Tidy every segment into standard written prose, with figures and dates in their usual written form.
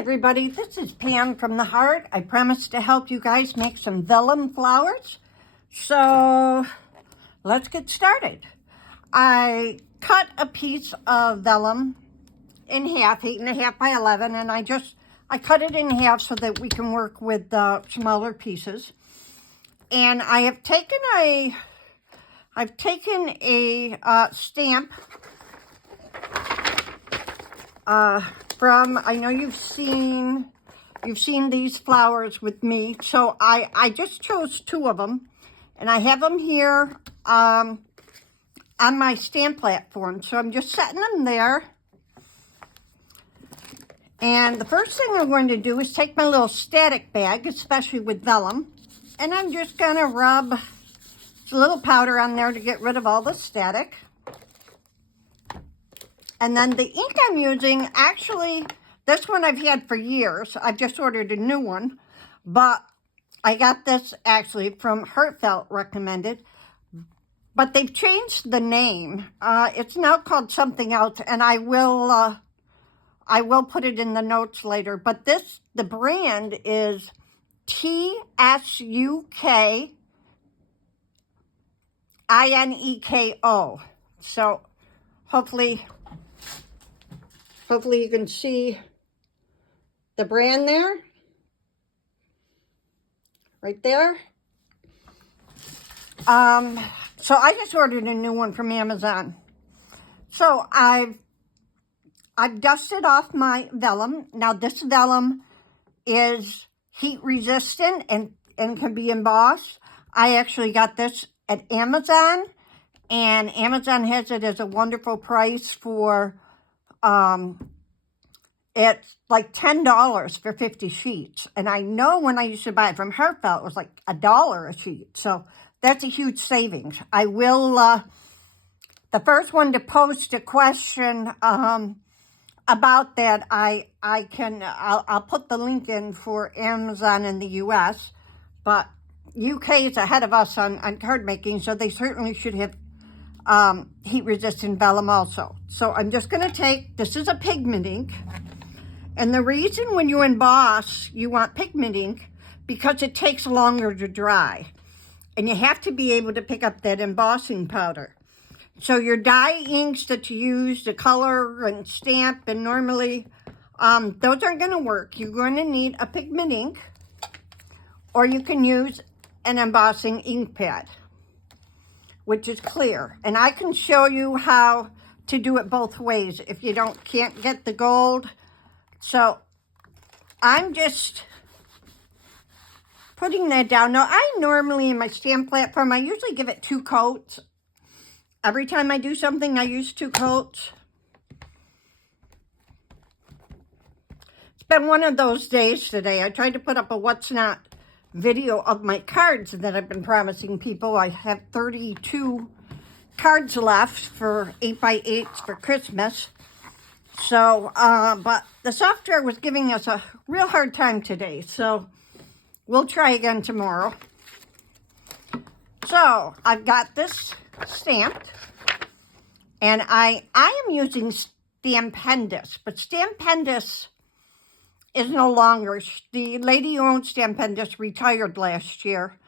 everybody, this is Pam from the Heart. I promised to help you guys make some vellum flowers. So let's get started. I cut a piece of vellum in half, 8.5 by 11, and I cut it in half so that we can work with the smaller pieces. And I have taken a stamp from, I know you've seen these flowers with me, so I just chose 2 of them, and I have them here on my stamp platform, so I'm just setting them there. And the first thing I'm going to do is take my little static bag, especially with vellum, and I'm just going to rub a little powder on there to get rid of all the static. And then the ink I'm using, actually, this one I've had for years. I've just ordered a new one. But I got this actually from Heartfelt recommended. But they've changed the name. It's now called something else. And I will put it in the notes later. But the brand is TSUK-INEKO. So hopefully you can see the brand there, right there. So I just ordered a new one from Amazon. So I've dusted off my vellum. Now this vellum is heat resistant and can be embossed. I actually got this at Amazon, and Amazon has it as a wonderful price for it's like $10 for 50 sheets. And I know when I used to buy it from Heartfelt, it was like $1 a sheet. So that's a huge savings. I will, the first one to post a question about that, I'll put the link in for Amazon in the US, but UK is ahead of us on card making, so they certainly should have heat-resistant vellum also. So I'm just going to take, this is a pigment ink, and the reason when you emboss, you want pigment ink, because it takes longer to dry, and you have to be able to pick up that embossing powder. So your dye inks that you use to color and stamp, and normally, those aren't going to work. You're going to need a pigment ink, or you can use an embossing ink pad, which is clear. And I can show you how to do it both ways if you can't get the gold. So I'm just putting that down. Now I normally in my stamp platform, I usually give it 2 coats. Every time I do something, I use 2 coats. It's been one of those days today. I tried to put up a what's not video of my cards that I've been promising people. I have 32 cards left for 8x8s for Christmas. So, but the software was giving us a real hard time today, so we'll try again tomorrow. So, I've got this stamped, and I am using Stampendous, but Stampendous is no longer. The lady who owns Stampendous retired last year.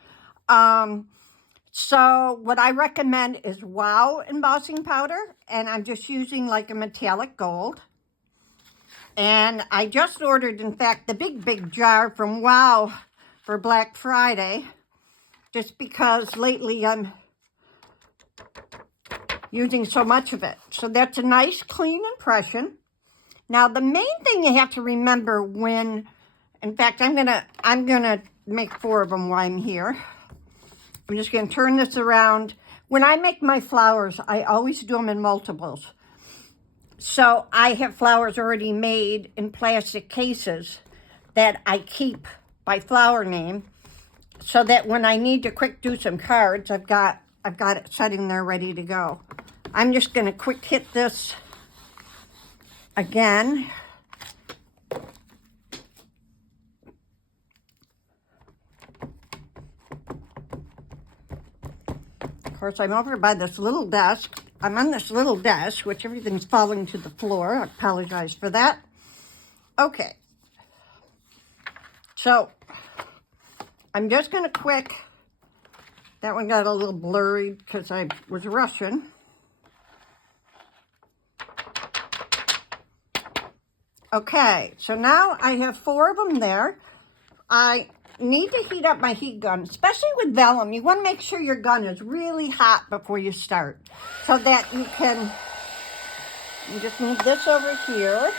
So what I recommend is Wow embossing powder, and I'm just using like a metallic gold. And I just ordered, in fact, the big jar from Wow for Black Friday, just because lately I'm using so much of it. So that's a nice clean impression. Now, the main thing you have to remember when, in fact, I'm gonna make 4 of them while I'm here. I'm just gonna turn this around. When I make my flowers, I always do them in multiples. So I have flowers already made in plastic cases that I keep by flower name, so that when I need to quick do some cards, I've got it sitting there ready to go. I'm just gonna quick hit this again. Of course, I'm over by this little desk. I'm on this little desk, which everything's falling to the floor. I apologize for that. Okay. So I'm just going to quick, that one got a little blurry because I was rushing. Okay, so now I have 4 of them there. I need to heat up my heat gun, especially with vellum. You want to make sure your gun is really hot before you start so that you just move this over here.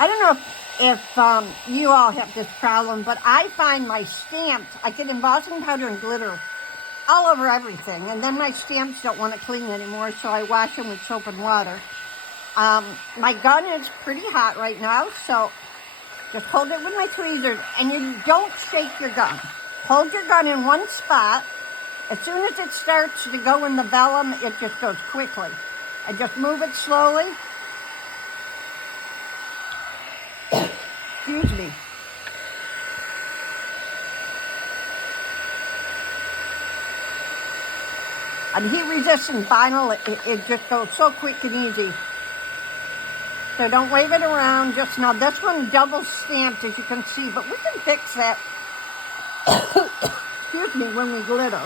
I don't know if you all have this problem, but I find my stamps, I get embossing powder and glitter all over everything, and then my stamps don't want to clean anymore, so I wash them with soap and water. My gun is pretty hot right now, so just hold it with my tweezers, and you don't shake your gun. Hold your gun in one spot. As soon as it starts to go in the vellum, it just goes quickly. And just move it slowly. Excuse me. On heat-resistant vinyl, it just goes so quick and easy. So don't wave it around. Just now, this one double stamped, as you can see, but we can fix that. Excuse me, when we glitter.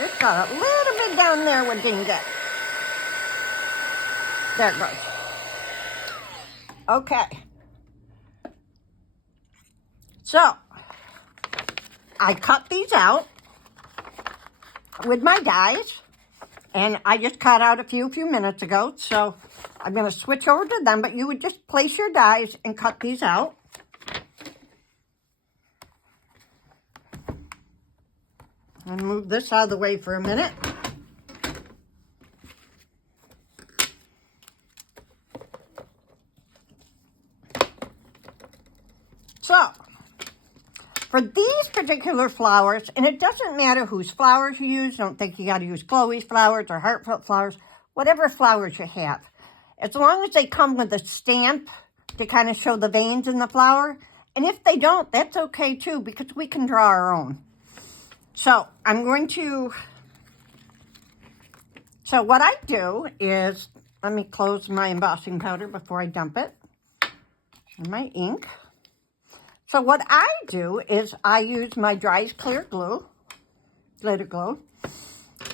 It's got a little bit down there we didn't get. There it goes. Okay. So, I cut these out with my dies, and I just cut out a few minutes ago, so I'm going to switch over to them, but you would just place your dies and cut these out. And move this out of the way for a minute. So, for these particular flowers, and it doesn't matter whose flowers you use, don't think you got to use Chloe's flowers or Heartfelt flowers, whatever flowers you have. As long as they come with a stamp to kind of show the veins in the flower, and if they don't, that's okay too, because we can draw our own. So I'm going to, so what I do is, let me close my embossing powder before I dump it, and my ink. So what I do is I use my dry clear glue, glitter glue,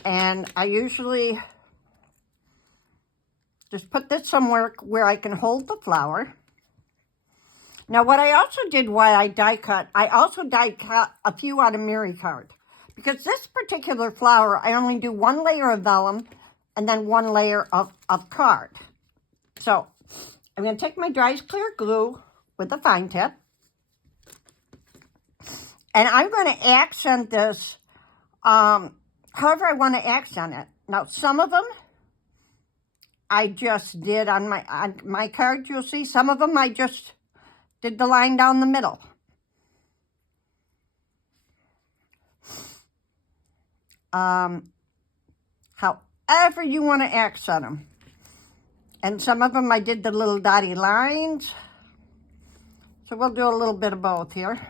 and I usually just put this somewhere where I can hold the flower. Now what I also did while I die cut, I also die cut a few out of Miri card. Because this particular flower, I only do 1 layer of vellum and then 1 layer of card. So I'm going to take my dry clear glue with a fine tip. And I'm going to accent this however I want to accent it. Now some of them I just did on my cards, you'll see. Some of them I just did the line down the middle. However you want to accent them. And some of them I did the little dotty lines. So we'll do a little bit of both here.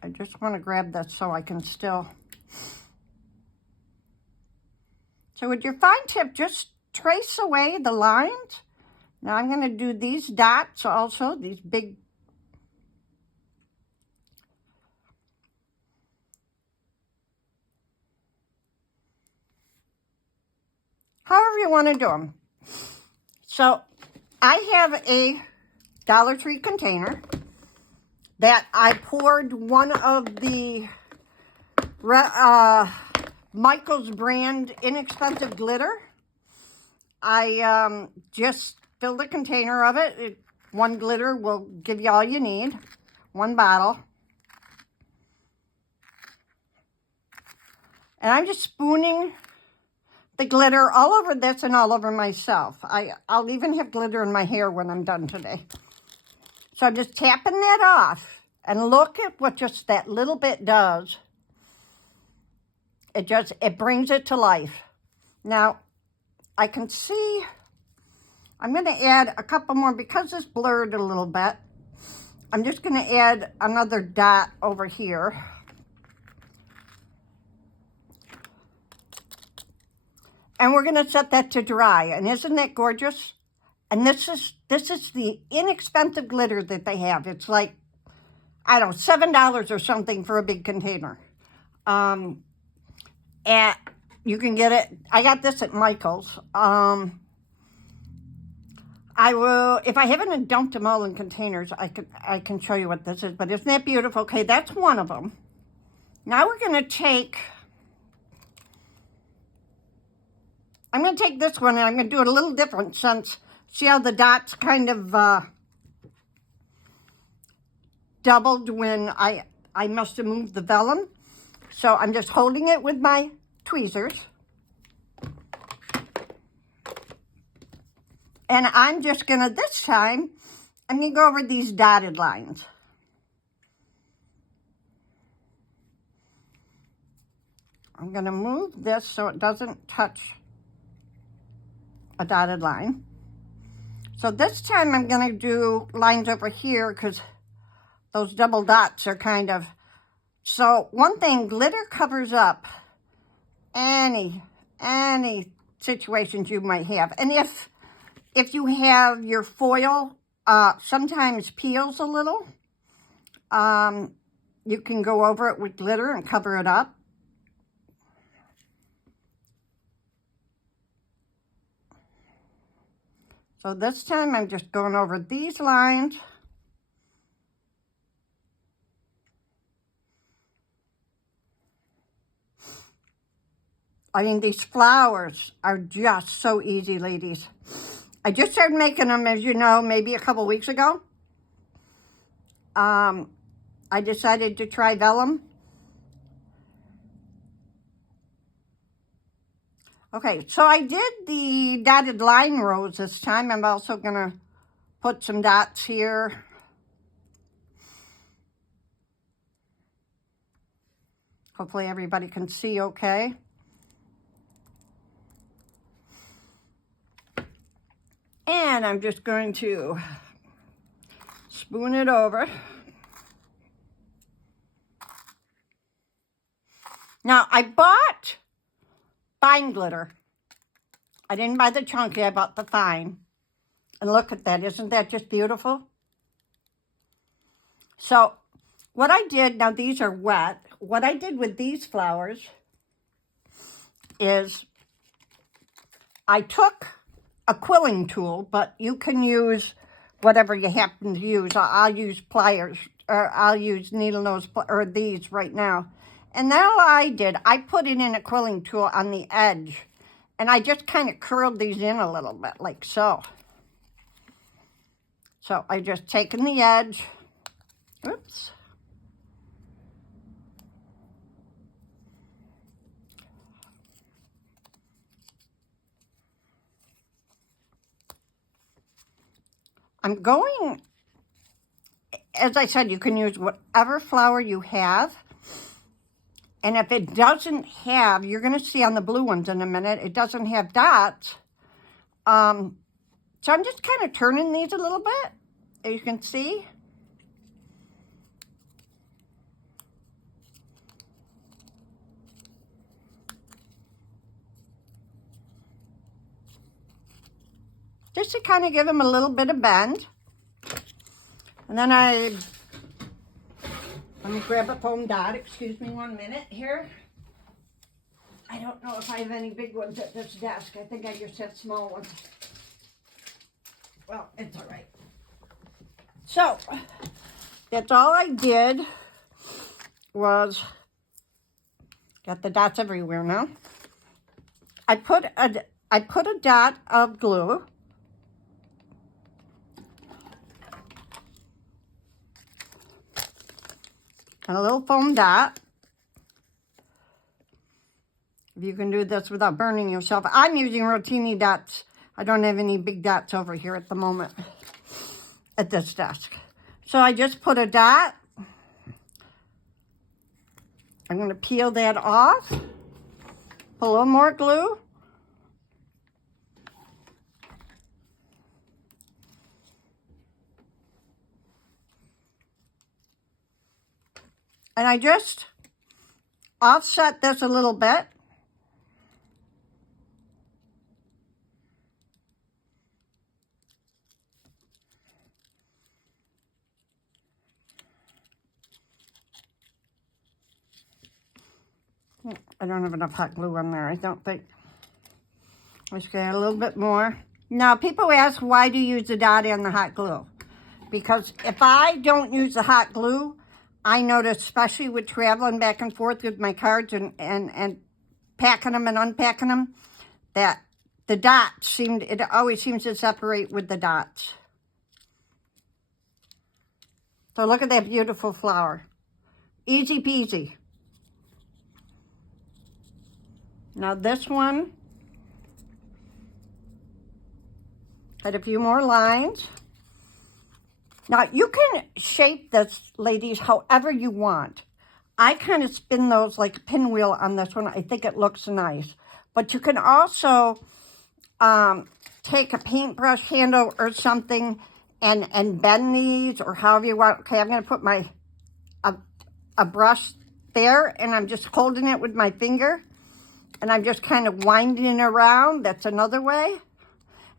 I just want to grab this so I can still. So with your fine tip, just trace away the lines. Now I'm going to do these dots also, these big. However you want to do them. So I have a Dollar Tree container that I poured one of the Michael's brand inexpensive glitter. I just filled a container of it. One glitter will give you all you need. 1 bottle. And I'm just spooning the glitter all over this and all over myself. I'll even have glitter in my hair when I'm done today. So I'm just tapping that off. And look at what just that little bit does. It brings it to life. Now, I can see, I'm going to add a couple more because it's blurred a little bit. I'm just going to add another dot over here. And we're going to set that to dry. And isn't that gorgeous? And this is the inexpensive glitter that they have. It's like, I don't know, $7 or something for a big container. And you can get it. I got this at Michael's. I will, if I haven't dumped them all in containers, I can show you what this is. But isn't that beautiful? Okay, that's one of them. Now we're going to take, I'm going to take this one and I'm going to do it a little different since, see how the dots kind of doubled when I must have moved the vellum. So I'm just holding it with my tweezers. And I'm just going to, this time, I'm going to go over these dotted lines. I'm going to move this so it doesn't touch a dotted line. So this time I'm going to do lines over here because those double dots are kind of, so one thing, glitter covers up any situations you might have. And if you have your foil, sometimes peels a little, you can go over it with glitter and cover it up. So this time I'm just going over these lines. I mean, these flowers are just so easy, ladies. I just started making them, as you know, maybe a couple weeks ago. I decided to try Vellum. Okay, so I did the dotted line rows this time. I'm also going to put some dots here. Hopefully everybody can see okay. And I'm just going to spoon it over. Now, I bought fine glitter. I didn't buy the chunky, I bought the fine. And look at that, isn't that just beautiful? So, what I did, now these are wet, what I did with these flowers is I took a quilling tool, but you can use whatever you happen to use. I'll use pliers, or I'll use needle nose, or these right now. And now I put it in a quilling tool on the edge, and I just kind of curled these in a little bit, like so. So I just taken the edge, oops. I'm going, as I said, you can use whatever flower you have. And if it doesn't have, you're going to see on the blue ones in a minute, it doesn't have dots. So I'm just kind of turning these a little bit, as you can see. Just to kind of give them a little bit of bend. And then let me grab a foam dot. Excuse me 1 minute here. I don't know if I have any big ones at this desk. I think I just have small ones. Well, it's all right. So, that's all I did was, got the dots everywhere now. I put a dot of glue. And a little foam dot. If you can do this without burning yourself. I'm using rotini dots. I don't have any big dots over here at the moment at this desk. So I just put a dot. I'm going to peel that off. Put a little more glue. And I just offset this a little bit. I don't have enough hot glue on there, I don't think. Let's get a little bit more. Now, people ask, why do you use the dot and the hot glue? Because if I don't use the hot glue, I notice, especially with traveling back and forth with my cards and packing them and unpacking them, that the dots it always seems to separate with the dots. So look at that beautiful flower. Easy peasy. Now this one had a few more lines. Now you can shape this, ladies, however you want. I kind of spin those like a pinwheel on this one. I think it looks nice. But you can also take a paintbrush handle or something and bend these or however you want. Okay, I'm going to put my a brush there, and I'm just holding it with my finger. And I'm just kind of winding it around. That's another way.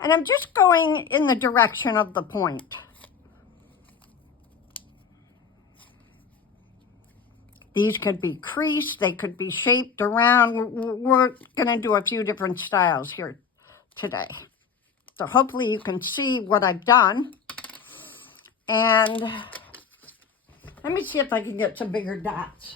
And I'm just going in the direction of the point. These could be creased. They could be shaped around. We're going to do a few different styles here today. So hopefully you can see what I've done. And let me see if I can get some bigger dots.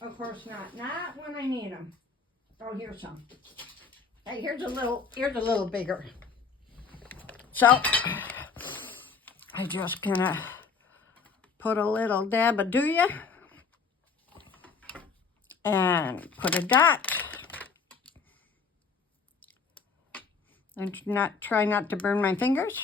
Of course not. Not when I need them. Oh, here's some. Hey, here's a little bigger. So, I'm just gonna put a little dab of do-ya and put a dot. And try not to burn my fingers.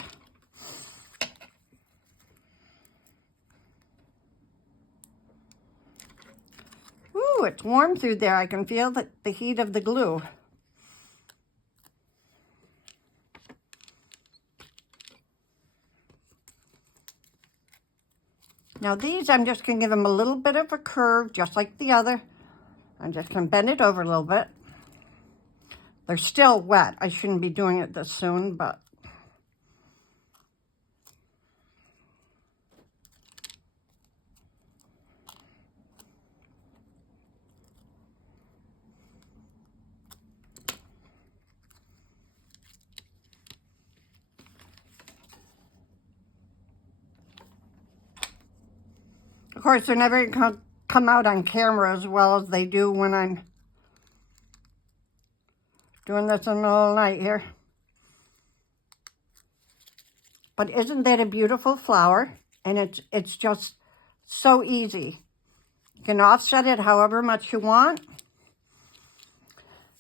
Ooh, it's warm through there. I can feel the heat of the glue. Now these, I'm just going to give them a little bit of a curve, just like the other. I'm just going to bend it over a little bit. They're still wet. I shouldn't be doing it this soon, but... Of course, they're never going to come out on camera as well as they do when I'm doing this in the middle of the night here. But isn't that a beautiful flower? And it's just so easy. You can offset it however much you want.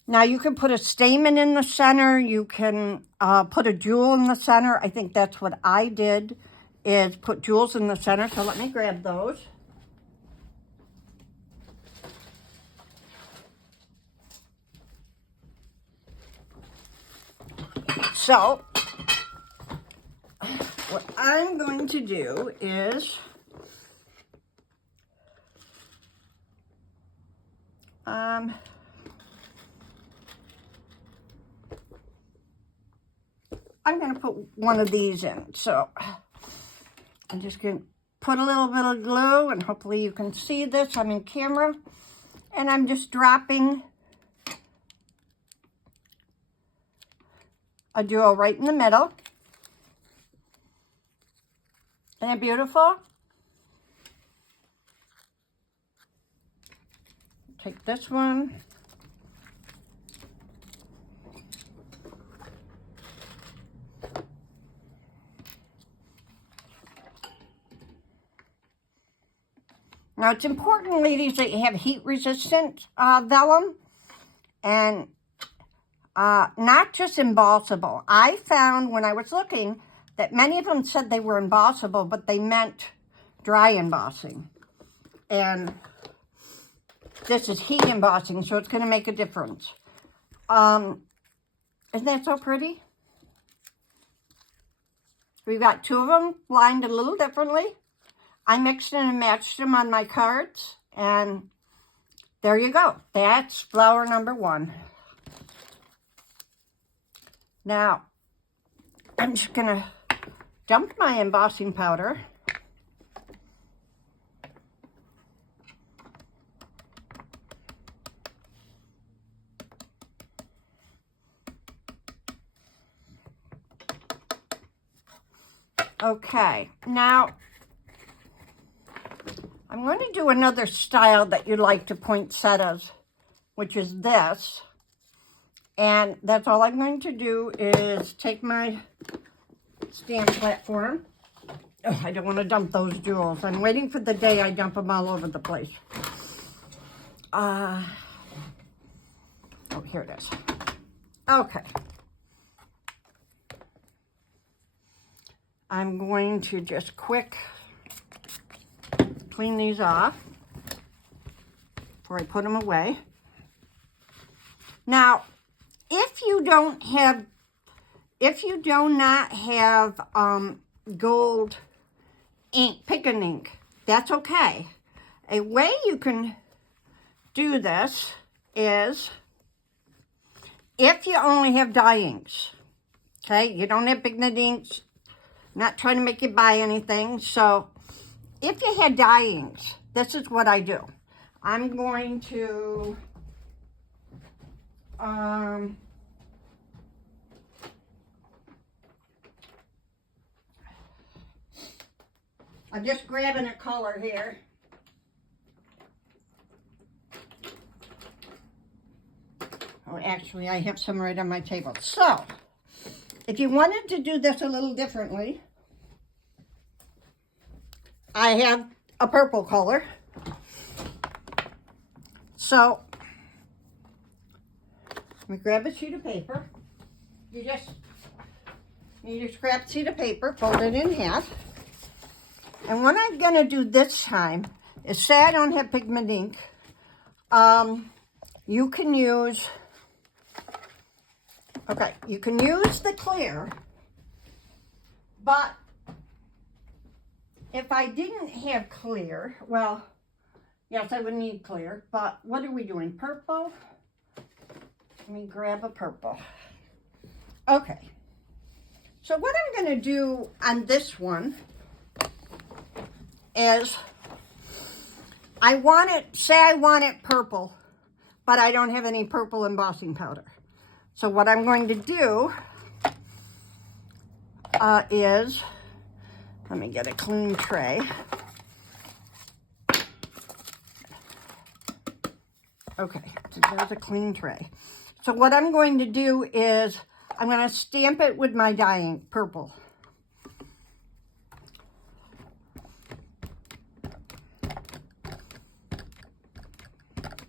Now you can put a stamen in the center. You can put a jewel in the center. I think that's what I did, is put jewels in the center. So let me grab those. So, what I'm going to do is I'm going to put one of these in. So, I'm just going to put a little bit of glue, and hopefully you can see this. I'm in camera, and I'm just dropping a jewel right in the middle. Isn't it beautiful? Take this one. Now it's important, ladies, that you have heat resistant vellum, and not just embossable. I found when I was looking that many of them said they were embossable, but they meant dry embossing. And this is heat embossing, so it's going to make a difference. Isn't that so pretty? We've got 2 of them lined a little differently. I mixed and matched them on my cards, and there you go. That's flower number 1. Now, I'm just going to dump my embossing powder. Okay, now I'm going to do another style that you like to poinsettias, which is this. And that's all I'm going to do is take my stamp platform. Oh, I don't want to dump those jewels. I'm waiting for the day I dump them all over the place. Oh, here it is. Okay. I'm going to just quick clean these off before I put them away. Now, if you do not have gold ink, pigment ink, that's okay. A way you can do this is if you only have dye inks, okay? You don't have pigment inks. I'm not trying to make you buy anything. So if you had dye inks, this is what I do. I'm going to I'm just grabbing a color here. Oh, actually, I have some right on my table. So, if you wanted to do this a little differently, I have a purple color. So, let me grab a sheet of paper. You just need a scrap sheet of paper, fold it in half. And what I'm going to do this time is, say I don't have pigment ink, you can use the clear, but if I didn't have clear, well, yes, I would need clear, but what are we doing? Purple? Let me grab a purple. Okay. So what I'm going to do on this one is, I want it purple, but I don't have any purple embossing powder. So what I'm going to do is, let me get a clean tray. Okay, so there's a clean tray. So what I'm going to do is, I'm going to stamp it with my dye ink, purple.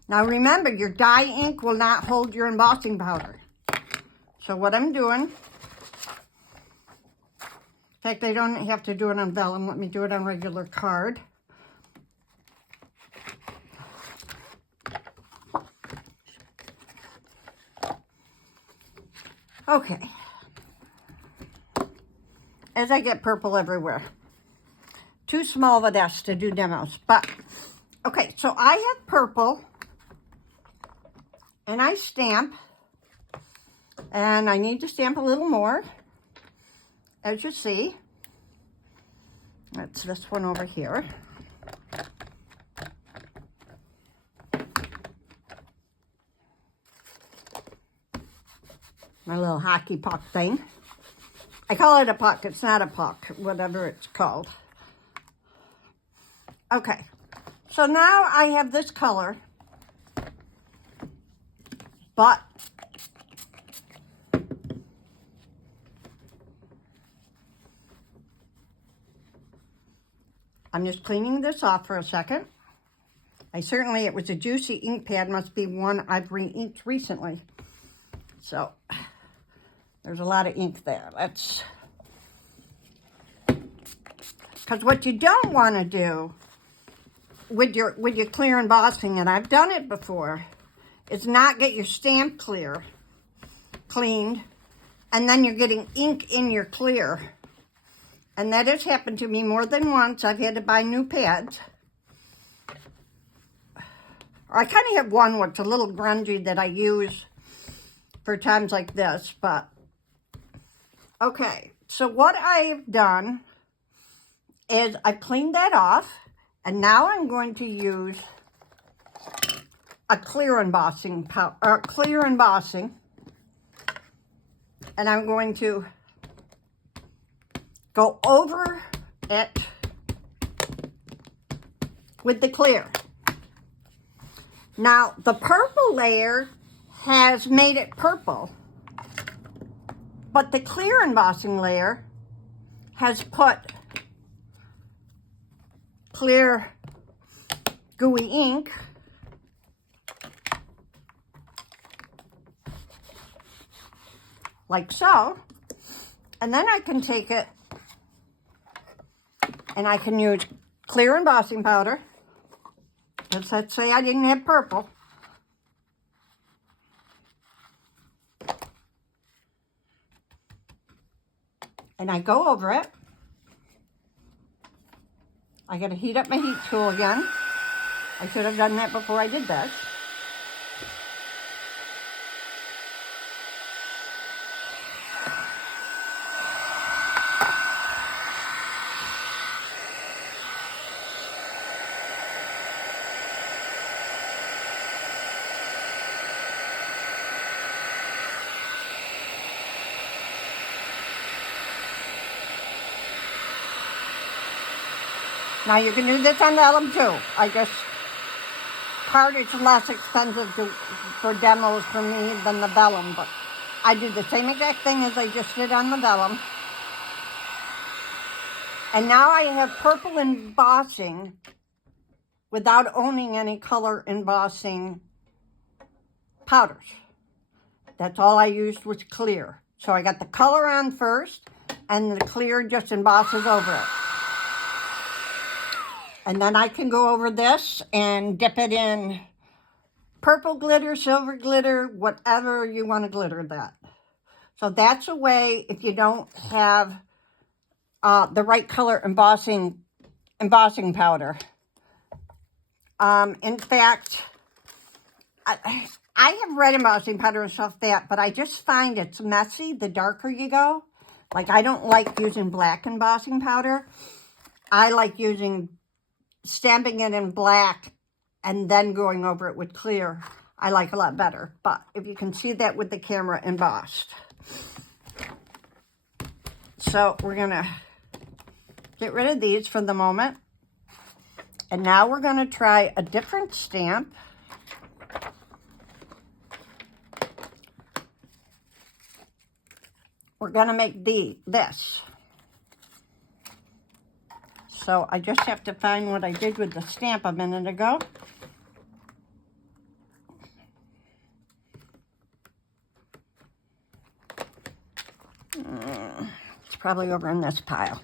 Now remember, your dye ink will not hold your embossing powder. So what I'm doing, in fact, I don't have to do it on vellum. Let me do it on regular card. Okay. As I get purple everywhere. Too small of a desk to do demos. But, okay, so I have purple. And I stamp. And I need to stamp a little more. As you see. That's this one over here. My little hockey puck thing. I call it a puck. It's not a puck. Whatever it's called. Okay. So now I have this color. But I'm just cleaning this off for a second. It was a juicy ink pad. Must be one I've re-inked recently. So, there's a lot of ink there. Because what you don't want to do with your clear embossing, and I've done it before, is not get your stamp cleaned, and then you're getting ink in your clear. And that has happened to me more than once. I've had to buy new pads. I kind of have one what's a little grungy that I use for times like this, but okay. So what I've done is I've cleaned that off, and now I'm going to use a clear embossing and I'm going to go over it with the clear. Now, the purple layer has made it purple, but the clear embossing layer has put clear gooey ink like so, and then I can take it and I can use clear embossing powder. Let's say I didn't have purple. And I go over it. I gotta heat up my heat tool again. I should have done that before I did this. Now you can do this on the Vellum too. Part is less expensive for demos for me than the Vellum, but I do the same exact thing as I just did on the Vellum. And now I have purple embossing without owning any color embossing powders. That's all I used was clear. So I got the color on first, and the clear just embosses over it. And then I can go over this and dip it in purple glitter, silver glitter, whatever you want to glitter that. So that's a way if you don't have the right color embossing powder. In fact, I have red embossing powder and stuff but I just find it's messy the darker you go. Like, I don't like using black embossing powder. I like stamping it in black and then going over it with clear. I like a lot better. But if you can see that with the camera embossed. So we're gonna get rid of these for the moment. And now we're gonna try a different stamp. We're gonna make this. So I just have to find what I did with the stamp a minute ago. It's probably over in this pile.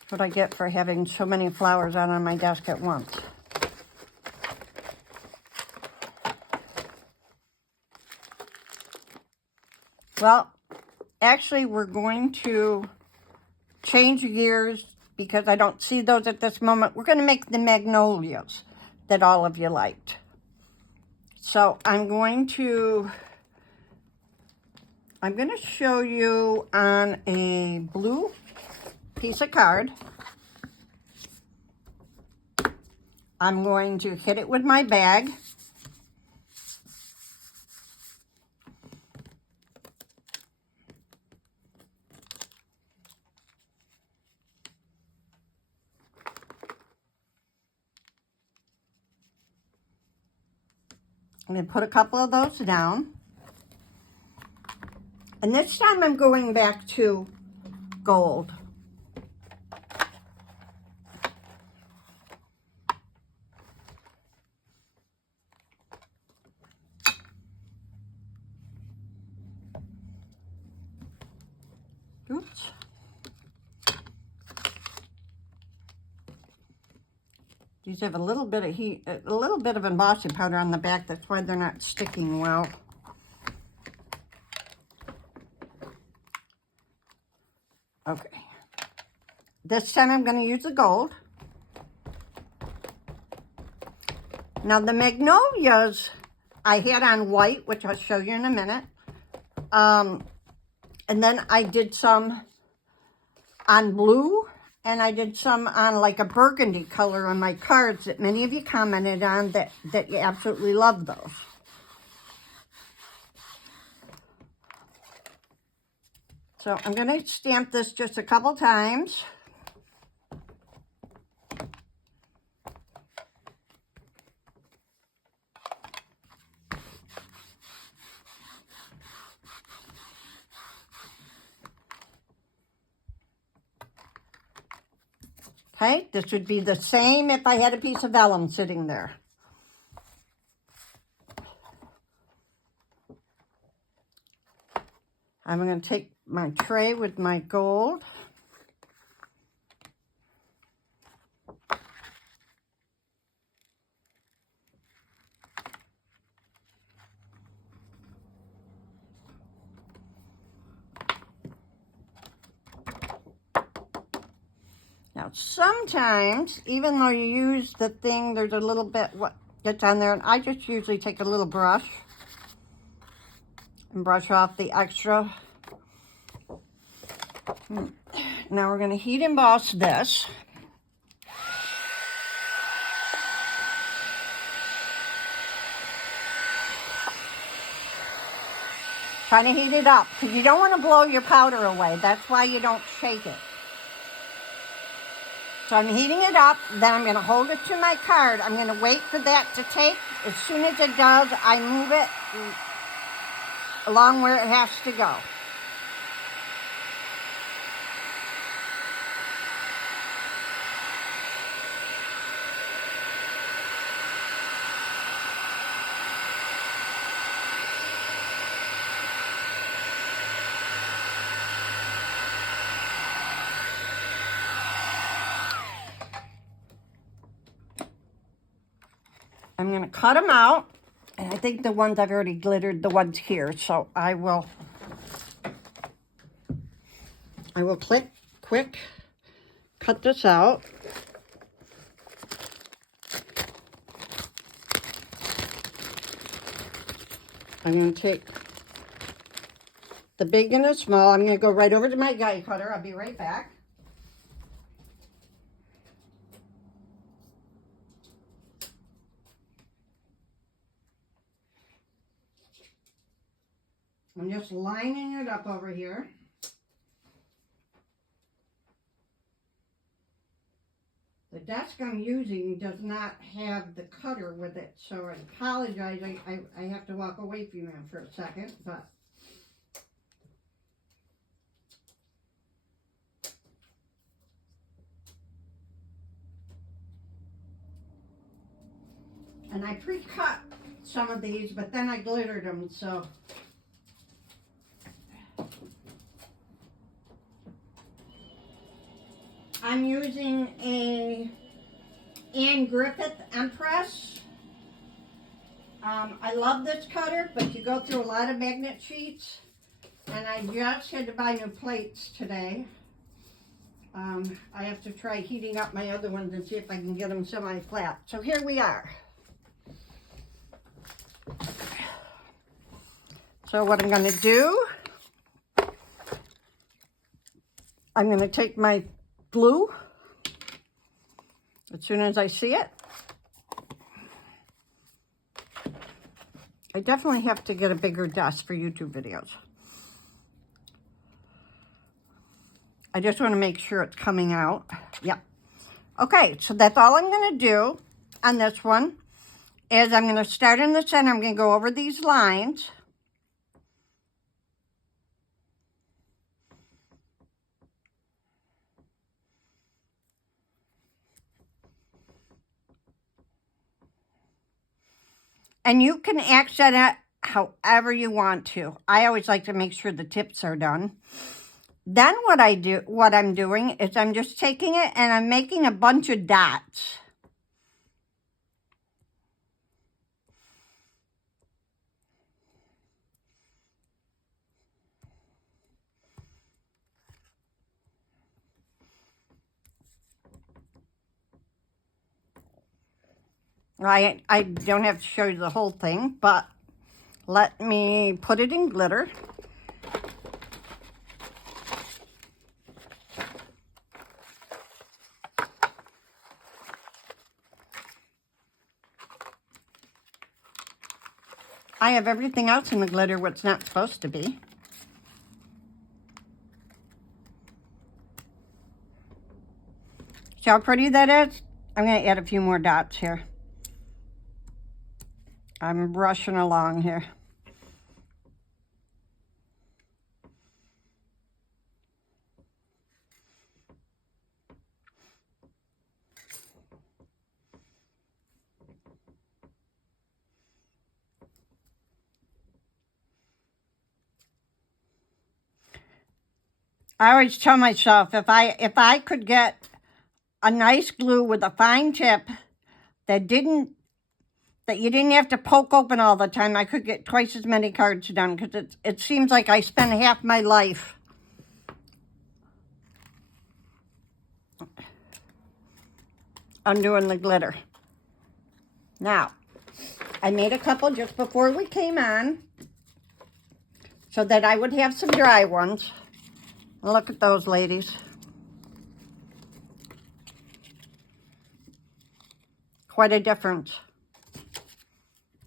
That's what I get for having so many flowers out on my desk at once. Well, actually, we're going to change gears because I don't see those at this moment. We're going to make the magnolias that all of you liked. So I'm going to show you on a blue piece of card. I'm going to hit it with my bag. I'm going to put a couple of those down. And this time I'm going back to gold. Oops. These have a little bit of heat, a little bit of embossing powder on the back. That's why they're not sticking well. Okay. This time I'm going to use the gold. Now the magnolias I had on white, which I'll show you in a minute. And then I did some on blue, and I did some on like a burgundy color on my cards that many of you commented on that you absolutely love those. So I'm going to stamp this just a couple times. Okay, this would be the same if I had a piece of vellum sitting there. I'm going to take my tray with my gold. Now, sometimes, even though you use the thing, there's a little bit what gets on there, and I just usually take a little brush and brush off the extra. Now we're going to heat emboss this. Trying to heat it up, because you don't want to blow your powder away. That's why you don't shake it. So I'm heating it up, then I'm going to hold it to my card. I'm going to wait for that to take. As soon as it does, I move it along where it has to go. I'm going to cut them out, and I think the ones I've already glittered, the ones here, so I will quick cut this out. I'm going to take the big and the small. I'm going to go right over to my die cutter. I'll be right back. I'm just lining it up over here. The desk I'm using does not have the cutter with it, so I apologize. I have to walk away from you for a second, but and I pre-cut some of these, but then I glittered them, so I'm using a Anne Griffith Empress. I love this cutter, but you go through a lot of magnet sheets, and I just had to buy new plates today. I have to try heating up my other ones and see if I can get them semi-flat. So here we are. So what I'm going to do, I'm going to take my glue as soon as I see it. I definitely have to get a bigger desk for YouTube videos. I just want to make sure it's coming out. Yep. Okay, so that's all I'm going to do on this one is I'm going to start in the center. I'm going to go over these lines. And you can accent it however you want to. I always like to make sure the tips are done. Then what I'm doing is I'm just taking it and I'm making a bunch of dots. I don't have to show you the whole thing, but let me put it in glitter. I have everything else in the glitter what's not supposed to be. See how pretty that is? I'm going to add a few more dots here. I'm rushing along here. I always tell myself if I could get a nice glue with a fine tip that you didn't have to poke open all the time, I could get twice as many cards done, because it seems like I spend half my life undoing the glitter. Now, I made a couple just before we came on so that I would have some dry ones. Look at those ladies. Quite a difference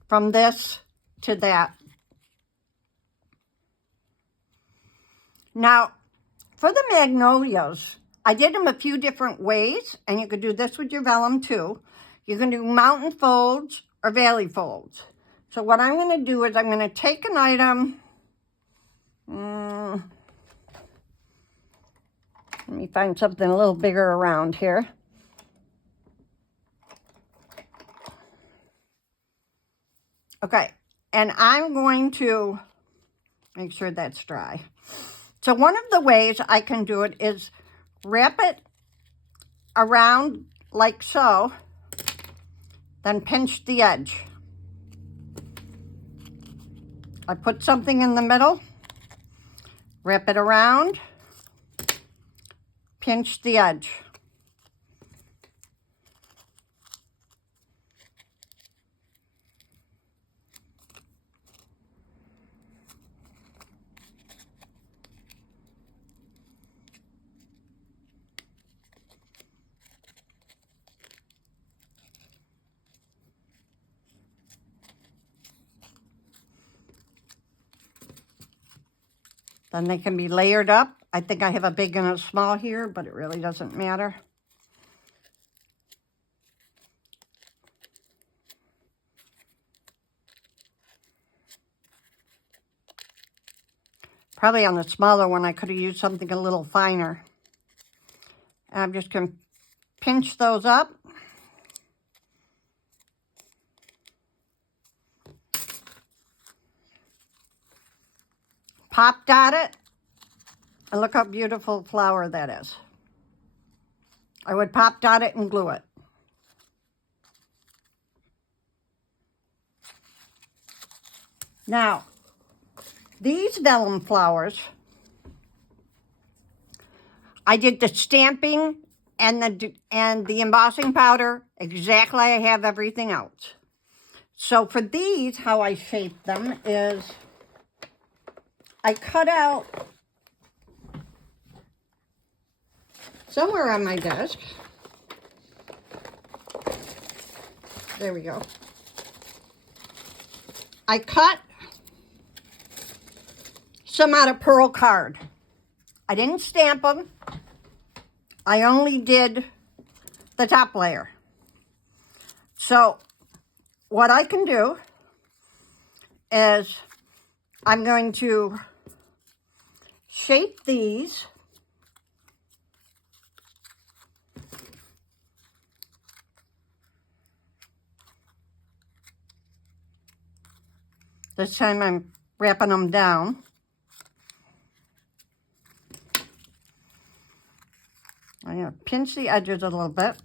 from this to that. Now, for the magnolias, I did them a few different ways, and you could do this with your vellum too. You can do mountain folds or valley folds. So what I'm going to do is I'm going to take an item. Let me find something a little bigger around here. Okay, and I'm going to make sure that's dry. So one of the ways I can do it is wrap it around like so, then pinch the edge. I put something in the middle, wrap it around, pinch the edge. Then they can be layered up. I think I have a big and a small here, but it really doesn't matter. Probably on the smaller one, I could have used something a little finer. And I'm just going to pinch those up. Pop dot it. And look how beautiful flower that is. I would pop dot it and glue it. Now, these vellum flowers, I did the stamping and the embossing powder exactly. I have everything else. So for these, how I shape them is I cut out somewhere on my desk. There we go. I cut some out of pearl card. I didn't stamp them. I only did the top layer. So what I can do is I'm going to shape these this time. I'm wrapping them down. pinch the edges a little bit.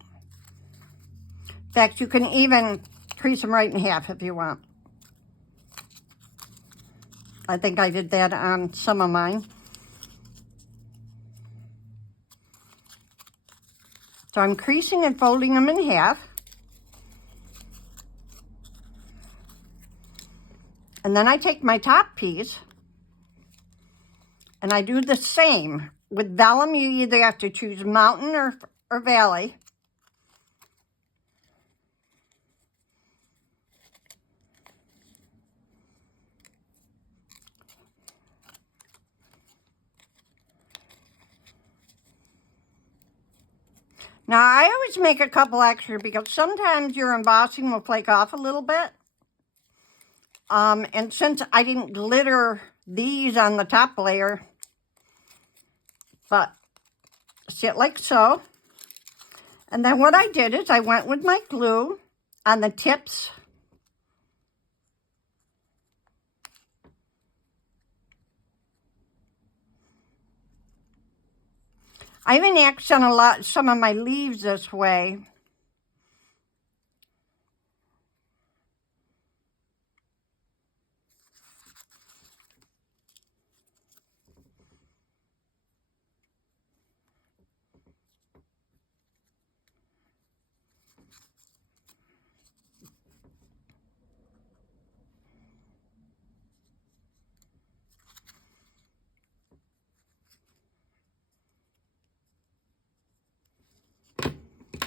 In fact, you can even crease them right in half if you want. I think I did that on some of mine. So I'm creasing and folding them in half. And then I take my top piece and I do the same. With vellum, you either have to choose mountain or valley. Now, I always make a couple extra because sometimes your embossing will flake off a little bit. And since I didn't glitter these on the top layer, but sit like so. And then what I did is I went with my glue on the tips. I even accent some of my leaves this way.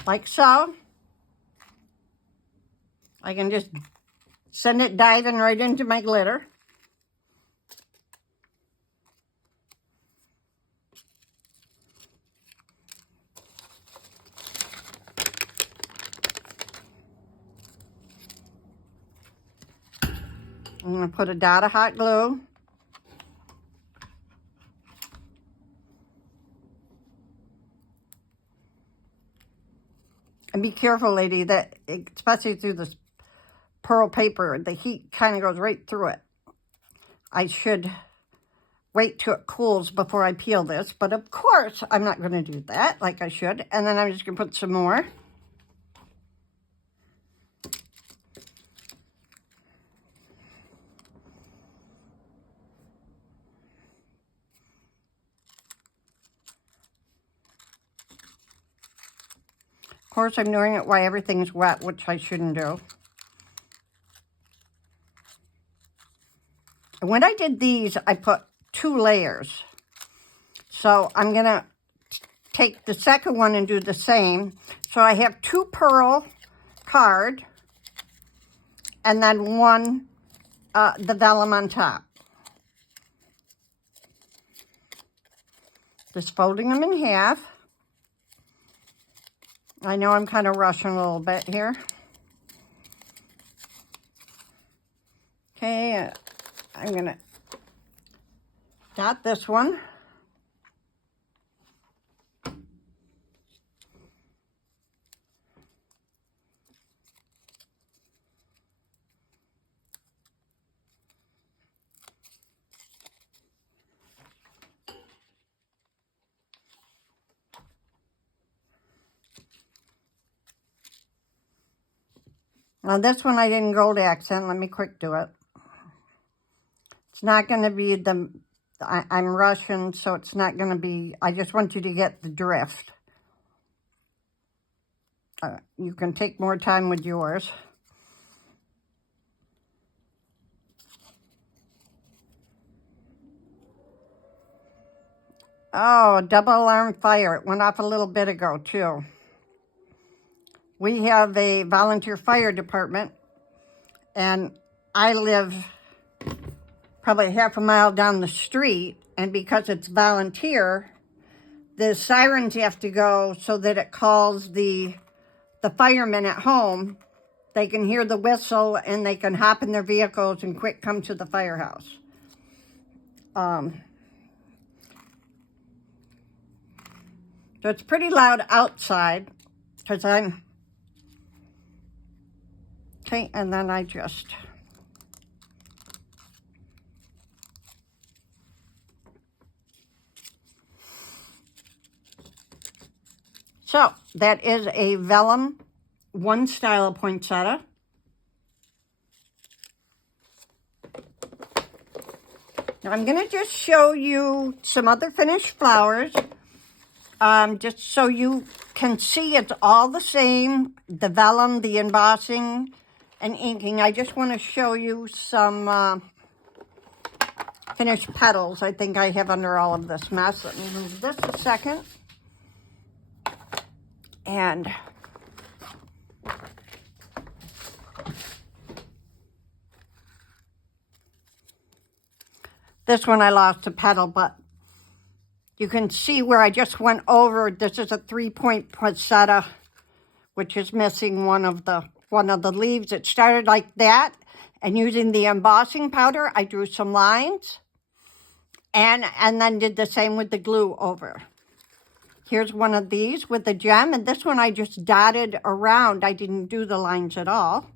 Like so. I can just send it diving right into my glitter. I'm going to put a dot of hot glue. And be careful, lady, that especially through this pearl paper, the heat kind of goes right through it. I should wait till it cools before I peel this, but of course I'm not going to do that like I should. And then I'm just going to put some more. Of course, I'm doing it while everything's wet, which I shouldn't do. And when I did these, I put 2 layers. So I'm going to take the second one and do the same. So I have 2 pearl card and then 1 the vellum on top. Just folding them in half. I know I'm kind of rushing a little bit here. Okay, I'm going to dot this one. Now this one I didn't gold accent. Let me quick do it. It's not going to be I'm rushing, so it's not going to be, I just want you to get the drift. You can take more time with yours. Oh, double alarm fire. It went off a little bit ago, too. We have a volunteer fire department, and I live probably half a mile down the street, and because it's volunteer, the sirens have to go so that it calls the firemen at home. They can hear the whistle, and they can hop in their vehicles and quick come to the firehouse. So it's pretty loud outside, because I'm... Okay, and then I just... So So that is a Vellum one style of poinsettia. Now I'm going to just show you some other finished flowers, just so you can see it's all the same, the vellum, the embossing, and inking. I just want to show you some finished petals I think I have under all of this mess. Let me move this a second. And this one I lost a petal, but you can see where I just went over. This is a 3-point poinsettia, which is missing one of the leaves. It started like that, and using the embossing powder, I drew some lines, and then did the same with the glue over. Here's one of these with the gem, and this one I just dotted around. I didn't do the lines at all.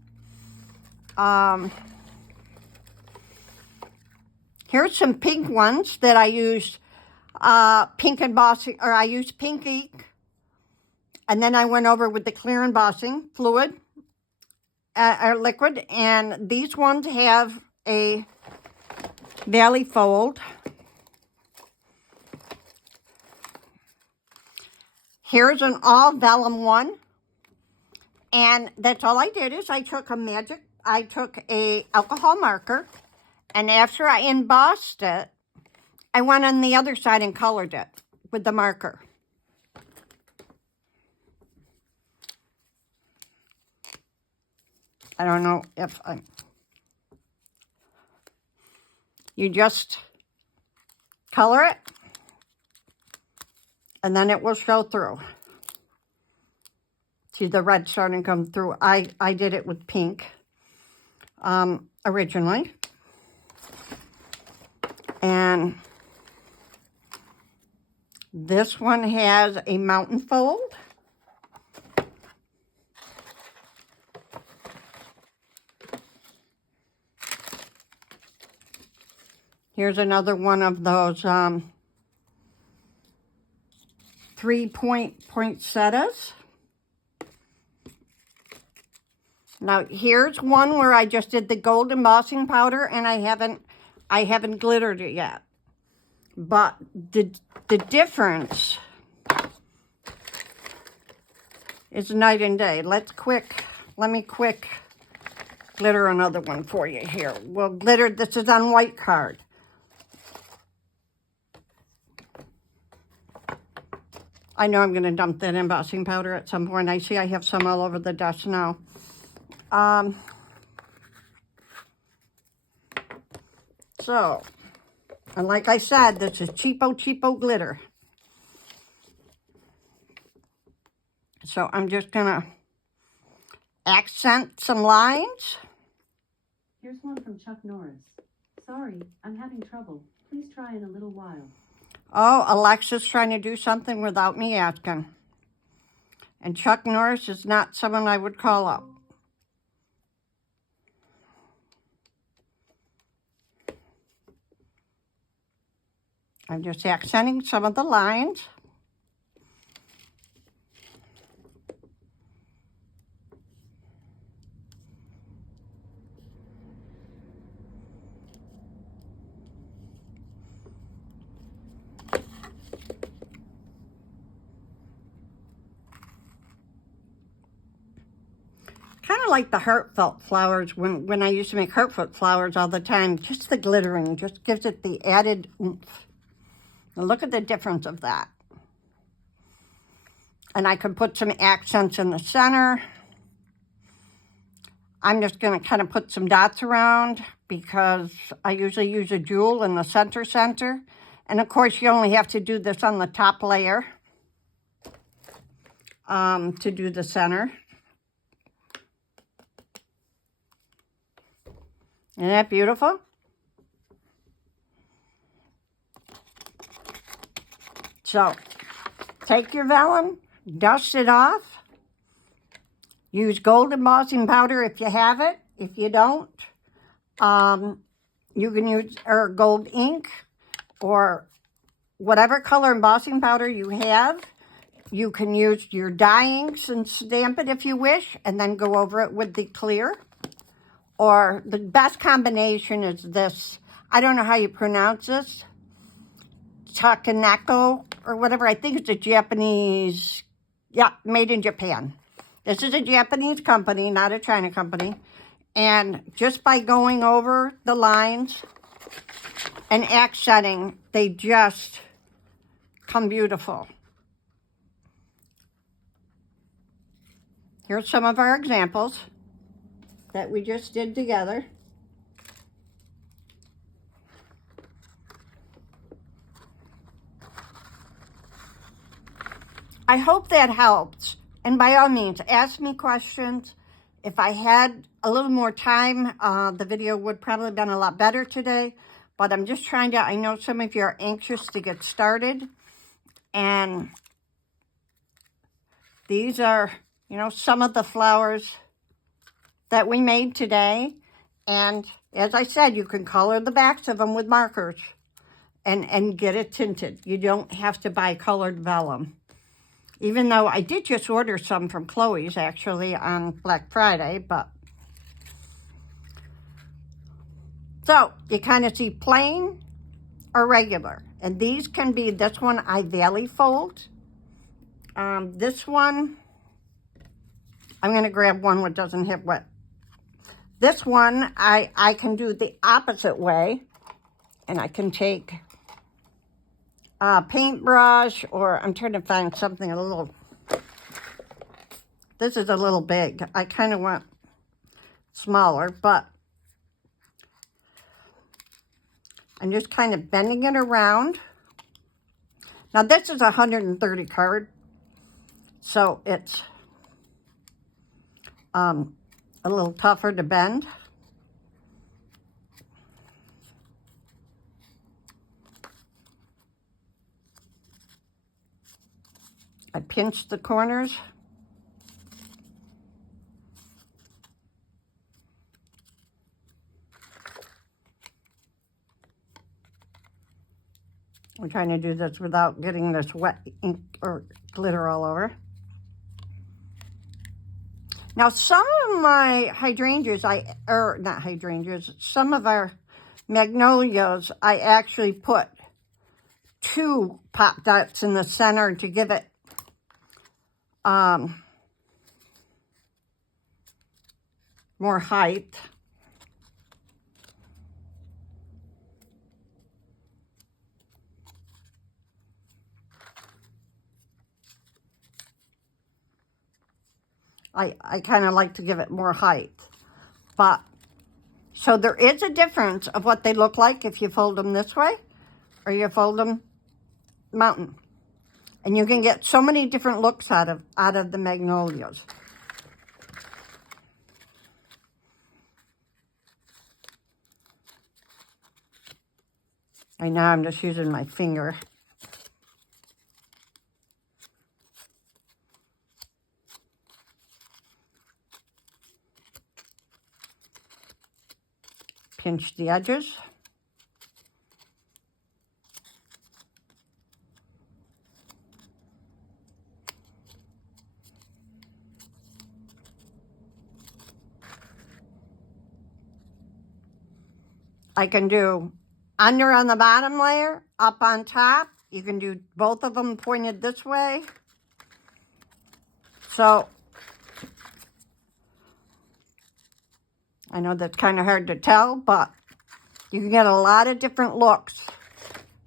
Here's some pink ones that I used pink embossing, or I used pink ink, and then I went over with the clear embossing fluid or liquid, and these ones have a valley fold. Here's an all vellum one, and that's all I did is I took a alcohol marker, and after I embossed it, I went on the other side and colored it with the marker. I don't know if you just color it, and then it will show through. See the red starting to come through. I did it with pink originally. And this one has a mountain fold. Here's another one of those 3-point poinsettias. Now here's one where I just did the gold embossing powder, and I haven't glittered it yet. But the difference is night and day. Let me quick glitter another one for you here. Well, glitter, this is on white card. I know I'm going to dump that embossing powder at some point. I see I have some all over the desk now. So, and like I said, this is cheapo glitter. So I'm just going to accent some lines. Here's one from Chuck Norris. Sorry, I'm having trouble. Please try in a little while. Oh, Alexa's trying to do something without me asking. And Chuck Norris is not someone I would call up. I'm just accenting some of the lines. Kind of like the heartfelt flowers when I used to make heartfelt flowers all the time. Just the glittering just gives it the added oomph. Now look at the difference of that. And I could put some accents in the center. I'm just going to kind of put some dots around because I usually use a jewel in the center. And of course you only have to do this on the top layer to do the center. Isn't that beautiful? So, take your vellum, dust it off. Use gold embossing powder if you have it. If you don't, you can use gold ink or whatever color embossing powder you have. you can use your dyings and stamp it if you wish, and then go over it with the clear. Or the best combination is this. I don't know how you pronounce this. Takanako or whatever. I think it's a Japanese, yeah, made in Japan. This is a Japanese company, not a China company. And just by going over the lines and accenting, they just come beautiful. Here's some of our examples that we just did together. I hope that helps. And by all means, ask me questions. If I had a little more time, the video would probably have been a lot better today. But I'm just trying to, I know some of you are anxious to get started. And these are, you know, some of the flowers that we made today. And as I said, you can color the backs of them with markers and get it tinted. You don't have to buy colored vellum. Even though I did just order some from Chloe's actually on Black Friday, but. So you kind of see plain or regular. And these can be, this one I valley fold. This one, I'm going to grab one that doesn't have wet. This one, I can do the opposite way. And I can take a paintbrush, or I'm trying to find something a little, this is a little big. I kind of want smaller, but I'm just kind of bending it around. Now this is a 130 card, so it's a little tougher to bend. I pinch the corners. I'm trying to do this without getting this wet ink or glitter all over. Now some of my hydrangeas, not hydrangeas, some of our magnolias, I actually put 2 pop dots in the center to give it more height. I kind of like to give it more height. But, so there is a difference of what they look like if you fold them this way or you fold them mountain. And you can get so many different looks out of the magnolias. Right now I'm just using my finger. Pinch the edges. I can do under on the bottom layer, up on top. You can do both of them pointed this way. So, I know that's kind of hard to tell, but you can get a lot of different looks.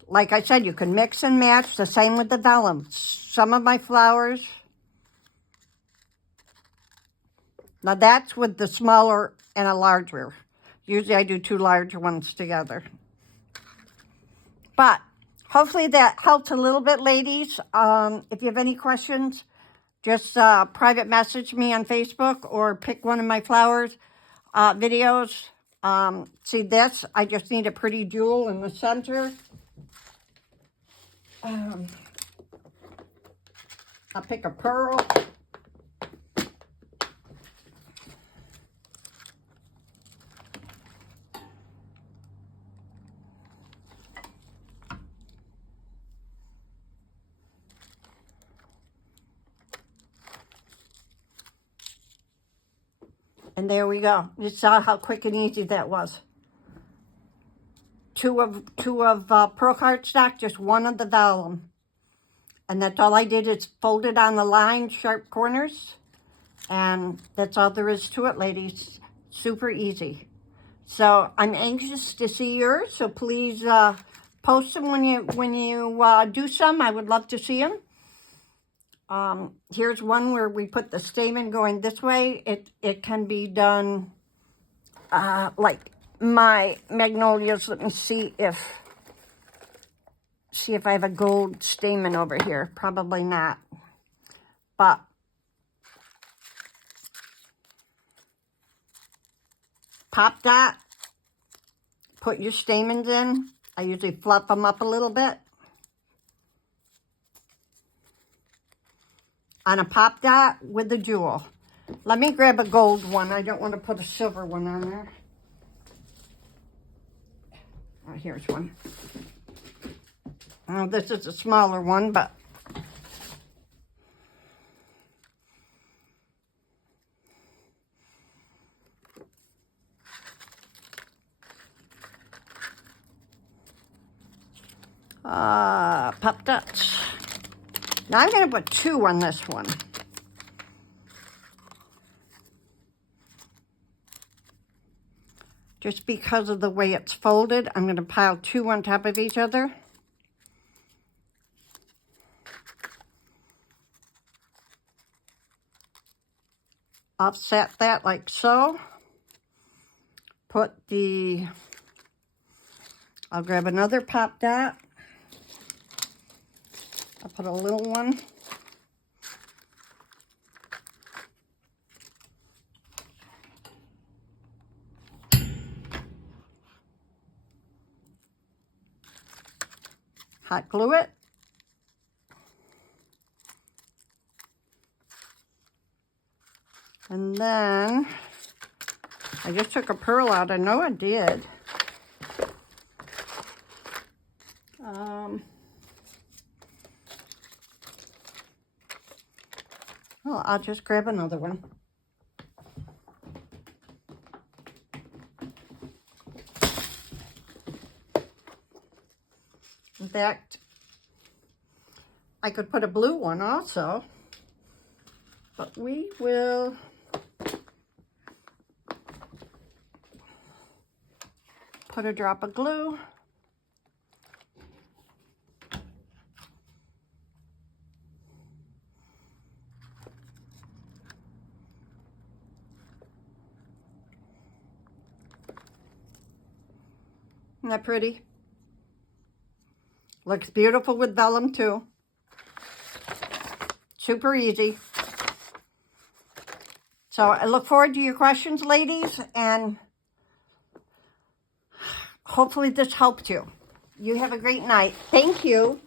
Like I said, you can mix and match, the same with the vellum. Some of my flowers, now that's with the smaller and a larger. Usually I do 2 larger ones together. But hopefully that helps a little bit, ladies. If you have any questions, just private message me on Facebook or pick one of my flowers videos. See this? I just need a pretty jewel in the center. I'll pick a pearl. And there we go. You saw how quick and easy that was. Two of pearl cardstock, just one of the vellum. And that's all I did is fold it on the line, sharp corners. And that's all there is to it, ladies. Super easy. So I'm anxious to see yours. So please post them when you do some. I would love to see them. Here's one where we put the stamen going this way. It can be done like my magnolias. Let me see if I have a gold stamen over here. Probably not. But pop that. Put your stamens in. I usually fluff them up a little bit. On a pop dot with the jewel. Let me grab a gold one. I don't want to put a silver one on there. Oh, here's one. Oh, this is a smaller one, but pop dots. Now I'm going to put 2 on this one. Just because of the way it's folded, I'm going to pile 2 on top of each other. Offset that like so. I'll grab another pop dot. I'll put a little one. Hot glue it. And then I just took a pearl out. I know I did. Well, I'll just grab another one. In fact, I could put a blue one also, but we will put a drop of glue. Isn't that pretty? Looks beautiful with vellum too. Super easy. So I look forward to your questions, ladies, and hopefully this helped you. You have a great night. Thank you.